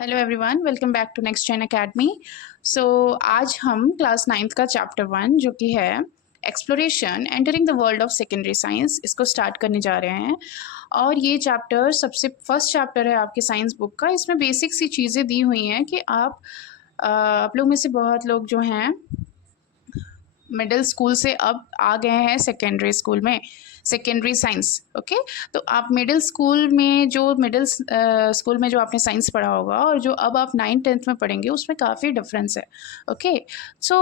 Hello everyone, welcome back to next gen academy. So आज हम class 9th का chapter 1 जो कि है exploration entering the world of secondary science, इसको स्टार्ट करने जा रहे हैं। और ये चैप्टर सबसे फर्स्ट चैप्टर है आपके साइंस बुक का। इसमें बेसिक सी चीज़ें दी हुई हैं कि आप लोग में से बहुत लोग जो हैं मिडिल स्कूल से अब आ गए हैं सेकेंडरी स्कूल में, सेकेंडरी साइंस। ओके, तो आप मिडिल स्कूल में स्कूल में जो आपने साइंस पढ़ा होगा और जो अब आप 9th-10th में पढ़ेंगे उसमें काफ़ी डिफरेंस है। ओके, सो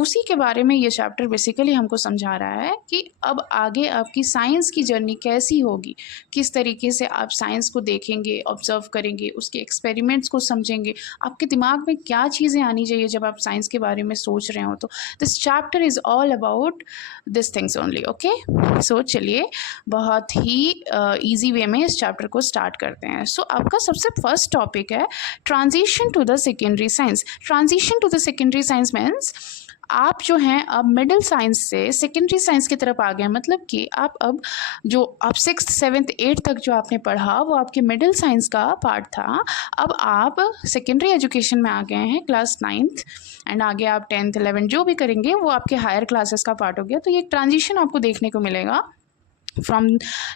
उसी के बारे में ये चैप्टर बेसिकली हमको समझा रहा है कि अब आगे आपकी साइंस की जर्नी कैसी होगी, किस तरीके से आप साइंस को देखेंगे, ऑब्जर्व करेंगे, उसके एक्सपेरिमेंट्स को समझेंगे, आपके दिमाग में क्या चीज़ें आनी चाहिए जब आप साइंस के बारे में सोच रहे हो। तो this chapter is all about this things only. Okay, so चलिए बहुत ही इजी वे में इस चैप्टर को स्टार्ट करते हैं। सो आपका सबसे फर्स्ट टॉपिक है transition to the secondary science. Transition to the secondary science means आप जो हैं अब मिडिल साइंस से सेकेंडरी साइंस की तरफ आ गए हैं। मतलब कि आप अब जो आप 6th 7th 8th तक जो आपने पढ़ा वो आपके मिडिल साइंस का पार्ट था। अब आप सेकेंडरी एजुकेशन में आ गए हैं क्लास 9th, एंड आगे आप 10th 11th जो भी करेंगे वो आपके हायर क्लासेस का पार्ट हो गया। तो ये एक ट्रांजिशन आपको देखने को मिलेगा फ्रॉम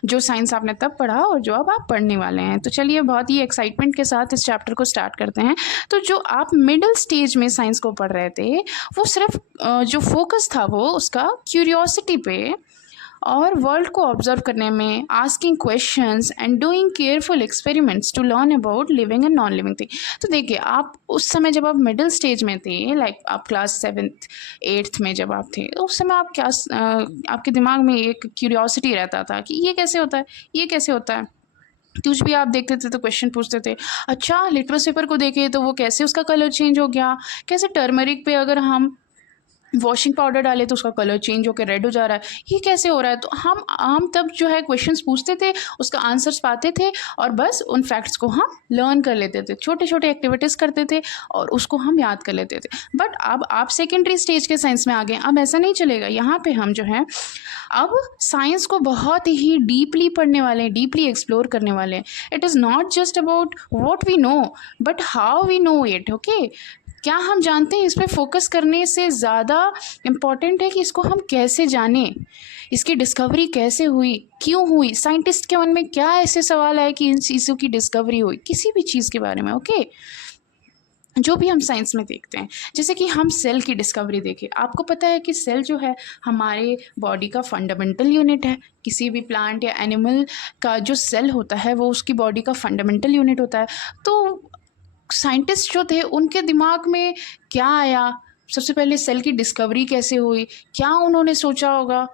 जो साइंस आपने तब पढ़ा और जो अब आप पढ़ने वाले हैं। तो चलिए बहुत ही एक्साइटमेंट के साथ इस चैप्टर को स्टार्ट करते हैं। तो जो आप मिडिल स्टेज में साइंस को पढ़ रहे थे वो सिर्फ जो फोकस था वो उसका क्यूरियोसिटी पे और वर्ल्ड को ऑब्जर्व करने में, asking questions and doing careful experiments to learn about living and non living thing. तो देखिए आप उस समय जब आप मिडिल स्टेज में थे, लाइक आप क्लास 7th 8th में जब आप थे, उस समय आप क्या आपके दिमाग में एक क्यूरियोसिटी रहता था कि ये कैसे होता है, ये कैसे होता है। कुछ भी आप देखते थे तो क्वेश्चन पूछते थे। अच्छा, लिटमस पेपर को देखे तो वो कैसे उसका कलर चेंज हो गया, कैसे टर्मरिक पे अगर हम वॉशिंग पाउडर डाले तो उसका कलर चेंज होकर रेड हो जा रहा है, ये कैसे हो रहा है। तो हम तब जो है क्वेश्चंस पूछते थे, उसका आंसर्स पाते थे और बस उन फैक्ट्स को हम लर्न कर लेते थे, छोटे छोटे एक्टिविटीज़ करते थे और उसको हम याद कर लेते थे। बट अब आप सेकेंडरी स्टेज के साइंस में आ गए, अब ऐसा नहीं चलेगा। यहाँ पे हम जो है अब साइंस को बहुत ही डीपली पढ़ने वाले हैं, डीपली एक्सप्लोर करने वाले हैं। It is not just about what we know but how we know it. Okay, क्या हम जानते हैं, इस पर फोकस करने से ज़्यादा इम्पॉर्टेंट है कि इसको हम कैसे जानें, इसकी डिस्कवरी कैसे हुई, क्यों हुई, साइंटिस्ट के मन में क्या ऐसे सवाल आए कि इन चीज़ों की डिस्कवरी हुई, किसी भी चीज़ के बारे में। ओके, जो भी हम साइंस में देखते हैं, जैसे कि हम सेल की डिस्कवरी देखें। आपको पता है कि सेल जो है हमारे बॉडी का फंडामेंटल यूनिट है। किसी भी प्लांट या एनिमल का जो सेल होता है वो उसकी बॉडी का फंडामेंटल यूनिट होता है। तो साइंटिस्ट जो थे उनके दिमाग में क्या आया, सबसे पहले सेल की डिस्कवरी कैसे हुई, क्या उन्होंने सोचा होगा,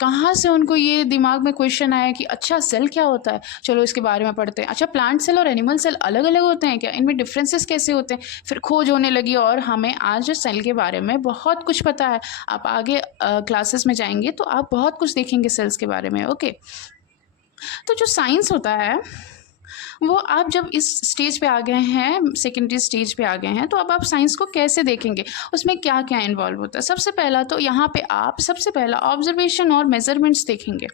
कहाँ से उनको ये दिमाग में क्वेश्चन आया कि अच्छा सेल क्या होता है, चलो इसके बारे में पढ़ते हैं। अच्छा, प्लांट सेल और एनिमल सेल अलग अलग होते हैं क्या, इनमें डिफरेंसेस कैसे होते हैं। फिर खोज होने लगी और हमें आज सेल के बारे में बहुत कुछ पता है। आप आगे क्लासेस में जाएंगे तो आप बहुत कुछ देखेंगे सेल्स के बारे में। ओके, तो जो साइंस होता है वो आप जब इस स्टेज पे आ गए हैं, सेकेंडरी स्टेज पे आ गए हैं, तो अब आप साइंस को कैसे देखेंगे, उसमें क्या क्या इन्वॉल्व होता है। सबसे पहला तो यहाँ पे आप सबसे पहला ऑब्जर्वेशन और मेजरमेंट्स देखेंगे।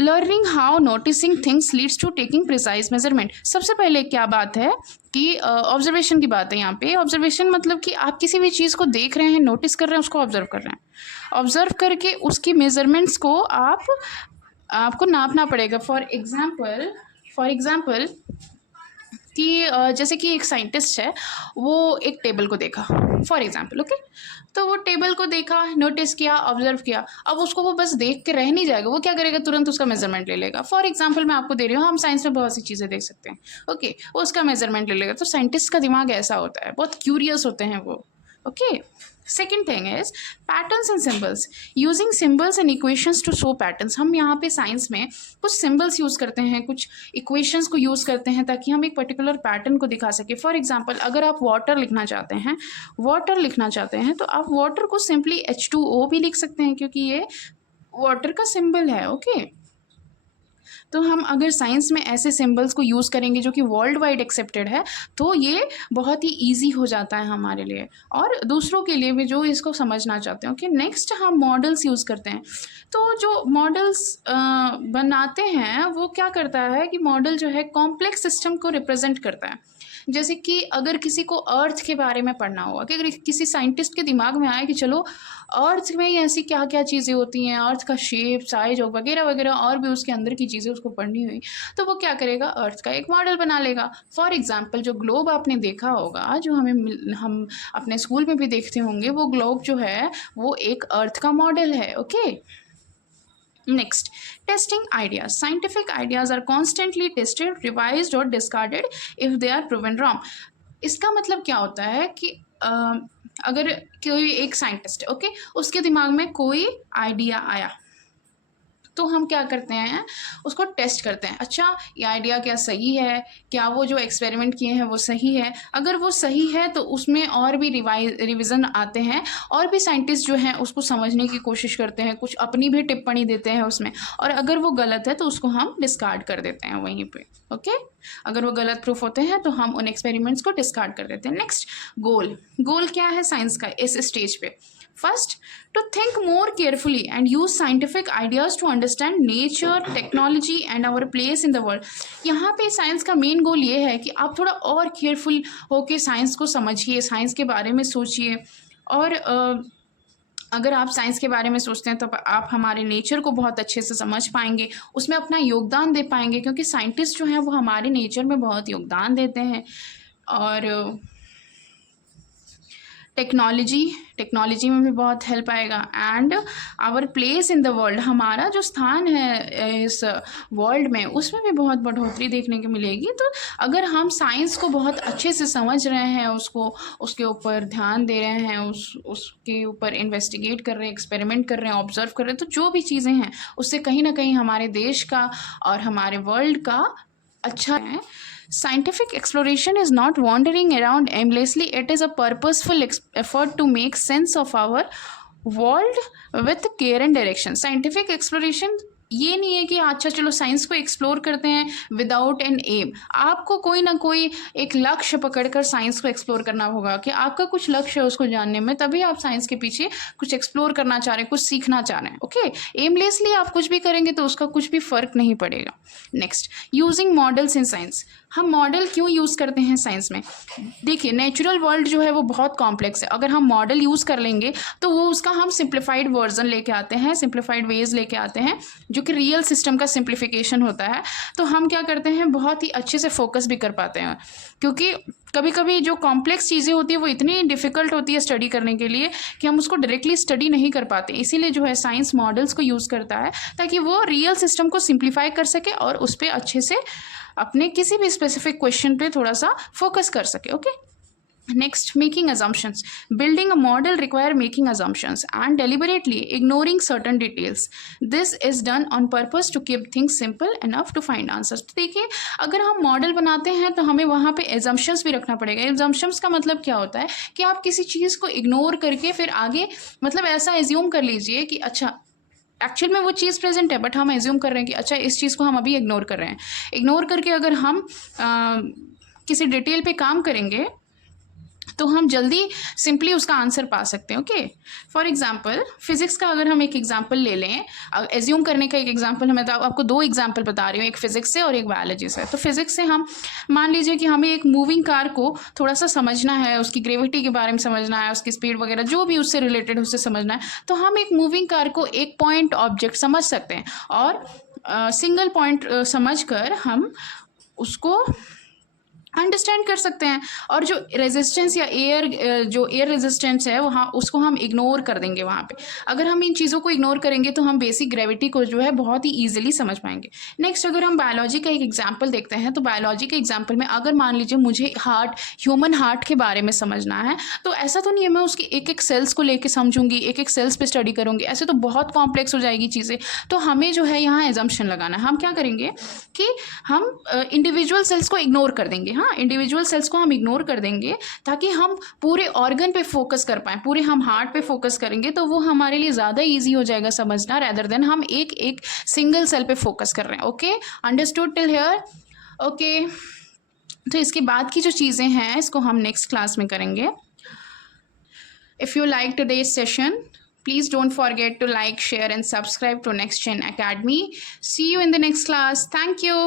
Learning how noticing things leads to taking precise measurement. सबसे पहले क्या बात है कि ऑब्जर्वेशन की बात है। यहाँ पे ऑब्जर्वेशन मतलब कि आप किसी भी चीज़ को देख रहे हैं, नोटिस कर रहे हैं, उसको ऑब्जर्व कर रहे हैं। ऑब्जर्व करके उसकी मेजरमेंट्स को आपको नापना पड़ेगा। फॉर एग्जाम्पल कि जैसे कि एक साइंटिस्ट है, वो एक टेबल को देखा फॉर एग्जाम्पल। ओके, तो वो टेबल को देखा, नोटिस किया, ऑब्जर्व किया। अब उसको वो बस देख के रह नहीं जाएगा, वो क्या करेगा, तुरंत उसका मेजरमेंट ले लेगा। फॉर एग्जाम्पल मैं आपको दे रही हूँ, हम साइंस में बहुत सी चीज़ें देख सकते हैं। ओके, वो उसका मेजरमेंट ले लेगा। तो साइंटिस्ट का दिमाग ऐसा होता है, बहुत क्यूरियस होते हैं वो। Okay, second thing is patterns and symbols, using symbols and equations to show patterns. हम यहाँ पे साइंस में कुछ सिम्बल्स यूज़ करते हैं, कुछ इक्वेशंस को यूज़ करते हैं ताकि हम एक पर्टिकुलर पैटर्न को दिखा सके। फॉर एग्जांपल अगर आप वाटर लिखना चाहते हैं तो आप वाटर को सिंपली H2O भी लिख सकते हैं क्योंकि ये वाटर का सिंबल है। ओके, तो हम अगर साइंस में ऐसे सिंबल्स को यूज़ करेंगे जो कि वर्ल्ड वाइड एक्सेप्टेड है तो ये बहुत ही ईजी हो जाता है हमारे लिए और दूसरों के लिए भी जो इसको समझना चाहते हैं। ओके, नेक्स्ट हम मॉडल्स यूज़ करते हैं। तो जो मॉडल्स बनाते हैं वो क्या करता है कि मॉडल जो है कॉम्प्लेक्स सिस्टम को रिप्रेजेंट करता है। जैसे कि अगर किसी को अर्थ के बारे में पढ़ना होगा, कि अगर किसी साइंटिस्ट के दिमाग में आए कि चलो अर्थ में ऐसी क्या क्या चीज़ें होती हैं, अर्थ का शेप, साइज वगैरह वगैरह, और भी उसके अंदर की चीज़ें उसको पढ़नी हुई, तो वो क्या करेगा, अर्थ का एक मॉडल बना लेगा। फॉर एग्जाम्पल जो ग्लोब आपने देखा होगा, जो हम अपने स्कूल में भी देखते होंगे, वो ग्लोब जो है वो एक अर्थ का मॉडल है। Okay, next, testing ideas. Scientific ideas are constantly tested, revised और discarded if they are proven wrong. इसका मतलब क्या होता है कि अगर कोई एक साइंटिस्ट है, ओके, उसके दिमाग में कोई आइडिया आया तो हम क्या करते हैं, उसको टेस्ट करते हैं। अच्छा, ये आइडिया क्या सही है, क्या वो जो एक्सपेरिमेंट किए हैं वो सही है। अगर वो सही है तो उसमें और भी रिवीजन आते हैं, और भी साइंटिस्ट जो हैं उसको समझने की कोशिश करते हैं, कुछ अपनी भी टिप्पणी देते हैं उसमें, और अगर वो गलत है तो उसको हम डिस्कार्ड कर देते हैं वहीं पे। ओके, अगर वो गलत प्रूफ होते हैं तो हम उन एक्सपेरिमेंट्स को डिस्कार्ड कर देते हैं। नेक्स्ट, गोल क्या है साइंस का इस स्टेज पे? First, to think more carefully and use scientific ideas to understand nature, technology and our place in the world. यहाँ पे साइंस का मेन गोल ये है कि आप थोड़ा और केयरफुल होके साइंस को समझिए, साइंस के बारे में सोचिए, और अगर आप साइंस के बारे में सोचते हैं तो आप हमारे नेचर को बहुत अच्छे से समझ पाएंगे, उसमें अपना योगदान दे पाएंगे, क्योंकि साइंटिस्ट जो हैं वो हमारे नेचर में बहुत योगदान देते हैं। और टेक्नोलॉजी में भी बहुत हेल्प आएगा। And our place in the world, हमारा जो स्थान है इस वर्ल्ड में, उसमें भी बहुत बढ़ोतरी देखने को मिलेगी। तो अगर हम साइंस को बहुत अच्छे से समझ रहे हैं, उसके ऊपर ध्यान दे रहे हैं, उसके ऊपर इन्वेस्टिगेट कर रहे हैं, एक्सपेरिमेंट कर रहे हैं, ऑब्जर्व कर रहे हैं, तो जो भी चीज़ें हैं उससे कहीं ना कहीं हमारे देश का और हमारे वर्ल्ड का अच्छा है। Scientific exploration is not wandering around aimlessly. It is a purposeful effort to make sense of our world with care and direction. Scientific exploration ये नहीं है कि अच्छा चलो साइंस को एक्सप्लोर करते हैं विदाउट एन एम। आपको कोई ना कोई एक लक्ष्य पकड़कर साइंस को एक्सप्लोर करना होगा, कि आपका कुछ लक्ष्य है उसको जानने में, तभी आप साइंस के पीछे कुछ एक्सप्लोर करना चाह रहे हैं, कुछ सीखना चाह रहे हैं। ओके, एमलेसली आप कुछ भी करेंगे तो उसका कुछ भी फर्क नहीं पड़ेगा। Next, using models in science. हम मॉडल क्यों यूज़ करते हैं साइंस में? देखिए, नेचुरल वर्ल्ड जो है वो बहुत कॉम्प्लेक्स है। अगर हम मॉडल यूज़ कर लेंगे तो वो उसका हम सिंप्लीफाइड वर्जन लेके आते हैं, सिंप्लीफाइड वेज लेके आते हैं, जो कि रियल सिस्टम का सिंप्लीफिकेशन होता है। तो हम क्या करते हैं, बहुत ही अच्छे से फोकस भी कर पाते हैं, क्योंकि कभी कभी जो कॉम्प्लेक्स चीज़ें होती है वो इतनी डिफ़िकल्ट होती है स्टडी करने के लिए कि हम उसको डायरेक्टली स्टडी नहीं कर पाते। इसीलिए जो है साइंस मॉडल्स को यूज़ करता है, ताकि वो रियल सिस्टम को सिंप्लीफाई कर सके और उस पर अच्छे से अपने किसी भी स्पेसिफिक क्वेश्चन पे थोड़ा सा फोकस कर सके। Okay, next, making assumptions. Building a model require making assumptions and deliberately ignoring certain details. This is done on purpose to keep things simple enough to find answers. तो देखिए, अगर हम model बनाते हैं तो हमें वहाँ पे assumptions भी रखना पड़ेगा। assumptions का मतलब क्या होता है कि आप किसी चीज़ को इग्नोर करके फिर आगे, मतलब ऐसा एज्यूम कर लीजिए कि अच्छा एक्चुअल में वो चीज़ प्रेजेंट है, बट हम एज्यूम कर रहे हैं कि अच्छा इस चीज़ को हम अभी इग्नोर कर रहे हैं। इग्नोर करके अगर हम किसी डिटेल पे काम करेंगे तो हम जल्दी सिंपली उसका आंसर पा सकते हैं। ओके, फॉर एग्जांपल फिजिक्स का अगर हम एक एग्जांपल ले लें, एज्यूम करने का एक एग्जांपल, मैं तो आपको दो एग्जांपल बता रही हूँ, एक फिजिक्स से और एक बायोलॉजी से। तो फिजिक्स से हम मान लीजिए कि हमें एक मूविंग कार को थोड़ा सा समझना है, उसकी ग्रेविटी के बारे में समझना है, उसकी स्पीड वगैरह जो भी उससे रिलेटेड उससे समझना है। तो हम एक मूविंग कार को एक पॉइंट ऑब्जेक्ट समझ सकते हैं, और सिंगल पॉइंट समझ कर हम उसको अंडरस्टैंड कर सकते हैं। और जो रेजिस्टेंस या एयर रेजिस्टेंस है वहाँ, उसको हम इग्नोर कर देंगे वहाँ पे। अगर हम इन चीज़ों को इग्नोर करेंगे तो हम बेसिक ग्रेविटी को जो है बहुत ही ईजिली समझ पाएंगे। नेक्स्ट, अगर हम बायोलॉजी का एक एग्जाम्पल देखते हैं, तो बायोलॉजी के एग्जाम्पल में अगर मान लीजिए मुझे ह्यूमन हार्ट के बारे में समझना है, तो ऐसा तो नहीं है मैं उसकी एक एक सेल्स को लेके समझूंगी, एक एक सेल्स पे स्टडी करूंगी, ऐसे तो बहुत कॉम्प्लेक्स हो जाएगी चीज़ें। तो हमें जो है यहाँ एजम्पशन लगाना है। हम क्या करेंगे कि हम इंडिविजुअल सेल्स को इग्नोर कर देंगे। हाँ, इंडिविजुअल सेल्स को हम इग्नोर कर देंगे ताकि हम पूरे ऑर्गन पे फोकस कर पाएँ, पूरे हम हार्ट पे फोकस करेंगे तो वो हमारे लिए ज़्यादा ईजी हो जाएगा समझना, रैदर देन हम एक एक सिंगल सेल पे फोकस कर रहे हैं। Okay, understood till here? Okay, तो इसके बाद की जो चीज़ें हैं इसको हम नेक्स्ट क्लास में करेंगे। If you like today's session, please don't forget to like, share and subscribe to NextGen Academy. See you in the next class. Thank you.